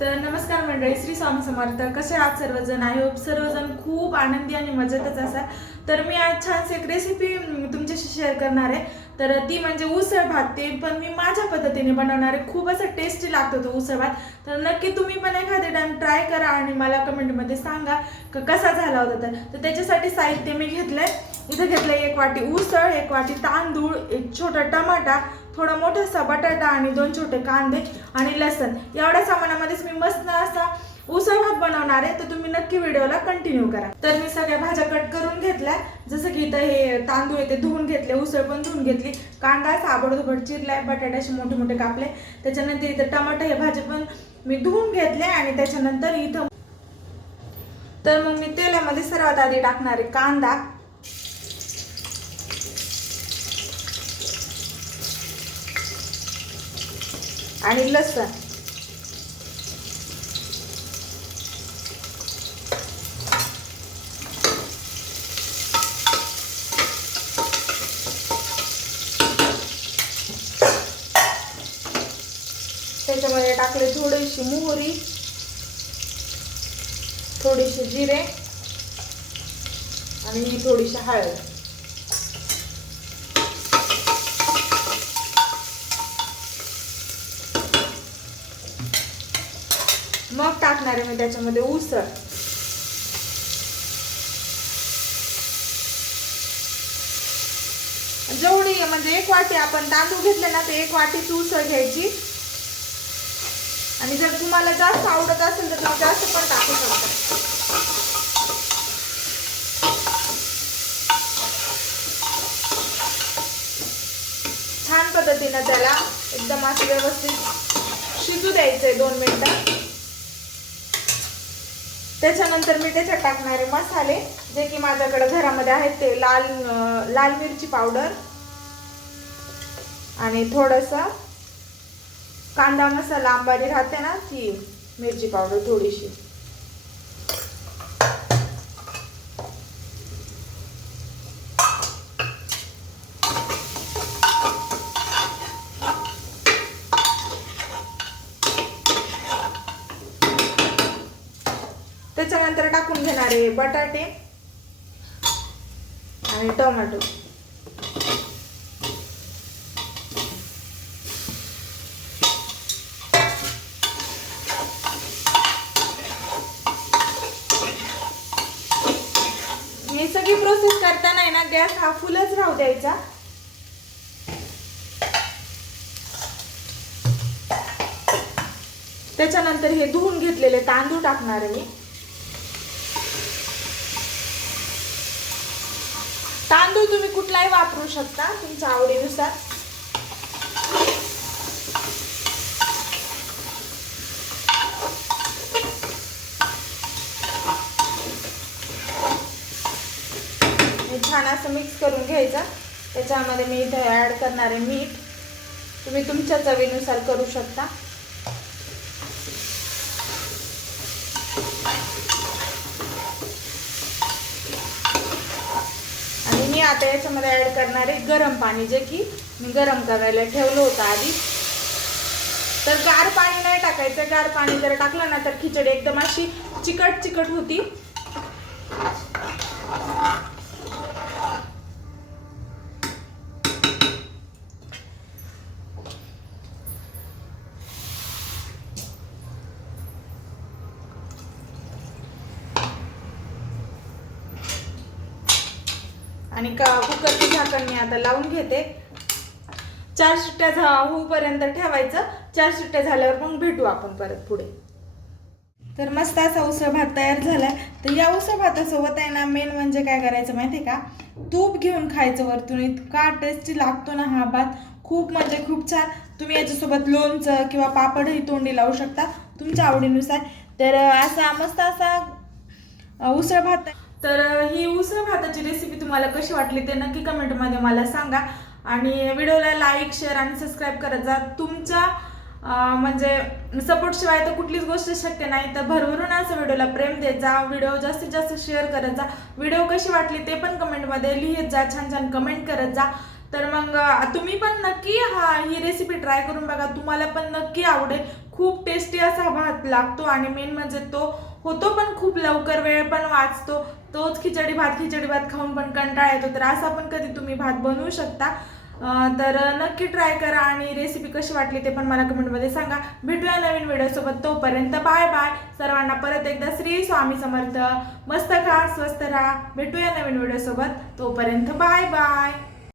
तर नमस्कार मंडळी, श्री स्वामी समर्थ. कसे आहात सर्वजण? आय होप सर्वजण खूप आनंदी आणि मजेतच असाल. तर मी आज छानशी एक रेसिपी तुमच्याशी शेअर करणार आहे. तर ती म्हणजे उसळ भात. ते पण मी माझ्या पद्धतीने बनवणार आहे. खूप असं टेस्टी लागतो तो उसळ भात. तर नक्की तुम्ही पण एखादे टाइम ट्राय करा आणि मला कमेंटमध्ये सांगा कसा झाला होता. तर त्याच्यासाठी साहित्य मी घेतलंय. इथं घेतलंय 1 वाटी उसळ, 1 वाटी तांदूळ, 1 छोटा टमाटा, थोडा मोठासा बटाटा आणि 2 छोटे कांदे आणि लसण. एवढ्या सामानामध्येच मी मस्त असा उसळ भात बनवणार आहे. तर तुम्ही नक्की व्हिडिओला कंटिन्यू करा. तर मी सगळ्या भाज्या कट करून घेतल्या. जसं की इथं हे तांदूळ आहे ते धुवून घेतले, उसळ पण धुवून घेतली, कांदा साबडधोबड चिरलाय, बटाटे असे मोठे मोठे कापले. त्याच्यानंतर इथं टमाटर हे भाजी पण मी धुवून घेतले आणि त्याच्यानंतर इथं तर मग मी तेलामध्ये सर्वात आधी टाकणार आहे कांदा आणि लसण. त्याच्यामध्ये टाकले थोडीशी मोहरी, थोडीशी जिरे आणि थोडीशी हळद. मग टाकणार आहे मी त्याच्यामध्ये उसळ. जेवढी म्हणजे 1 वाटी आपण तांदूळ घेतले ना, ते 1 वाटीच उसळ घ्यायची. आणि जर तुम्हाला जास्त आवडत असेल तर तुम्ही जास्त पण टाकू शकता. छान पद्धतीने त्याला एकदम असं व्यवस्थित शिजू द्यायचंय 2 मिनिटं. त्याच्यानंतर मी त्याच्यात टाकणारे मसाले, जे की माझ्याकडे घरामध्ये आहेत, ते लाल मिरची पावडर आणि थोडंसं कांदा मसाला अंबारी राहते ना, ती मिरची पावडर थोडीशी. त्याच्यानंतर टाकून घेणारे बटाटे आणि टोमॅटो. ही सगळी प्रोसेस करताना ना गॅस हा फुलच राहू द्यायचा. त्याच्यानंतर हे धुवून घेतलेले तांदूळ टाकणार आहे मी. तांदूळ तुम्ही कुठलाही वापरू शकता तुमच्या आवडीनुसार. छान असं मिक्स करून घ्यायचं. त्याच्यामध्ये मी इथे ऍड करणार आहे मीठ. तुम्ही तुमच्या चवीनुसार करू शकता. आणि मी आता याच्यामध्ये ऍड करणार आहे गरम पाणी, जे की मी गरम करायला ठेवलं होतं आधी. तर गार पाणी नाही टाकायचं. गार पाणी जर टाकलं ना तर खिचडी एकदम अशी चिकट चिकट होती. आणि कुकरचं झाकण मी आता लावून घेते. 4 शिट्ट्या होईपर्यंत ठेवायचं. 4 शिट्ट्या झाल्यावर मग भेटू आपण परत पुढे. तर मस्त असा उसळ भात तयार झालाय. तर या उसळ भातासोबत आहे ना, मेन म्हणजे काय करायचं माहिती आहे का, तूप घेऊन खायचं वरतून. इतका टेस्टी लागतो ना हा भात, खूप म्हणजे खूप छान. तुम्ही याच्यासोबत लोणचं किंवा पापडही तोंडी लावू शकता तुमच्या आवडीनुसार. तर असा मस्त असा उसळ भात. तर ही उसळ भाताची रेसिपी तुम्हाला कशी वाटली ते नक्की कमेंटमध्ये मला सांगा. आणि व्हिडिओला लाईक, शेअर आणि सबस्क्राईब करत जा. तुमच्या म्हणजे सपोर्ट शिवाय तर कुठलीच गोष्ट शक्य नाही. तर भरभरून असं व्हिडिओला प्रेम देत जा. व्हिडिओ जास्तीत जास्त शेअर करत जा. व्हिडिओ कशी वाटली ते पण कमेंटमध्ये लिहित जा. छान छान कमेंट करत जा. तर मग तुम्ही पण नक्की ही रेसिपी ट्राय करून बघा. तुम्हाला पण नक्की आवडेल. खूप टेस्टी असा भात लागतो आणि मेन म्हणजे तो होतो पण खूप लवकर, वेळ पण वाचतो. तोच खिचडी भात खाऊन पण कंटाळा येतो. तर असा पण कधी तुम्ही भात बनवू शकता. तर नक्की ट्राय करा आणि रेसिपी कशी वाटली ते पण मला कमेंटमध्ये सांगा. भेटूया नवीन व्हिडिओसोबत. तोपर्यंत बाय बाय. सर्वांना परत एकदा श्री स्वामी समर्थ. मस्त खा, स्वस्त राहा. भेटूया नवीन व्हिडिओसोबत. तोपर्यंत बाय बाय.